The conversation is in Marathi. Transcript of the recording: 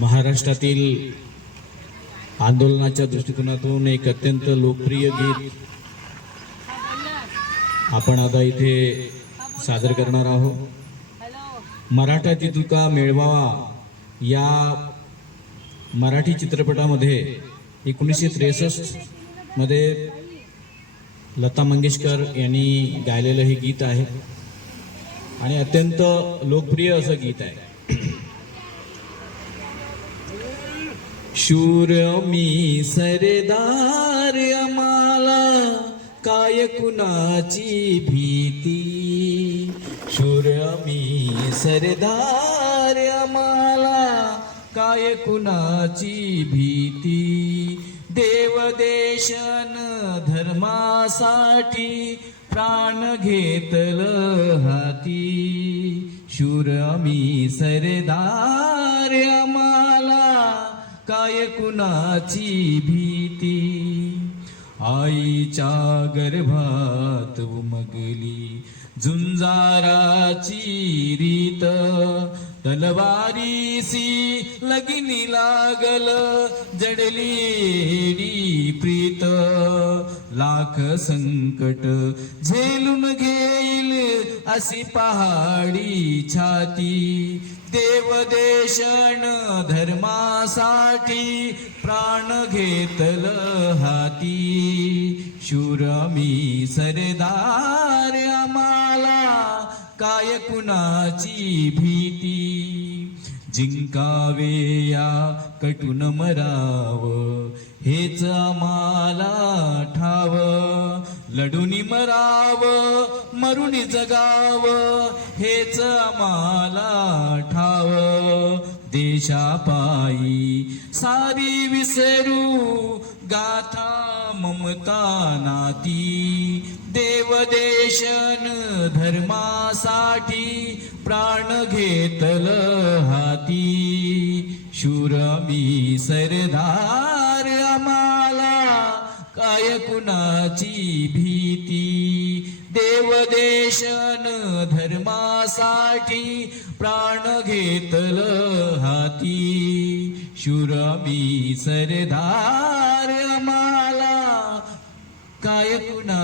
महाराष्ट्रातील आंदोलनाच्या दृष्टिकोनातून एक अत्यंत लोकप्रिय गीत आपण आता इथे सादर करणार आहोत। मराठाची तुका मिळवावा या मराठी चित्रपटामध्ये 1963 मध्ये लता मंगेशकर यांनी गायलेलं हे गीत आहे आणि अत्यंत लोकप्रिय असं गीत आहे। शूर मी सरदार आम्हाला काय कुणाची भीती, शूर मी सरदार आम्हाला काय कुणाची भीती, देव देशन धर्मासाठी प्राण घेतलं हाती, शूर मी सरदार आम्हाला काय कुणाची भीती, आईच्या गर्भात उमगली झुंजाराची रीत, तलवारीसी लगीनी लागल जडली प्रीत, लाख संकट झेलून घेईल अशी पहाडी छाती, देव देशन धर्मासाठी प्राण घेतलं हाती, शूर मी सरदार आम्हाला काय कुणाची भीती, जिंकावे या कटून मराव हेच आम्हाला ठाव, लढून मराव मरून जगाव हेच आम्हाला ठाव, देशापायी सारी विसरू गाथा ममता नाती, देव देशन धर्मासाठी प्राण घेतलं हाती, शूर मी सरदार आम्हाला काय कुणाची भीती, देव देशन धर्मासाठी प्राण घेतलं हाती, शूर मी सरदार आम्हाला काय कुणा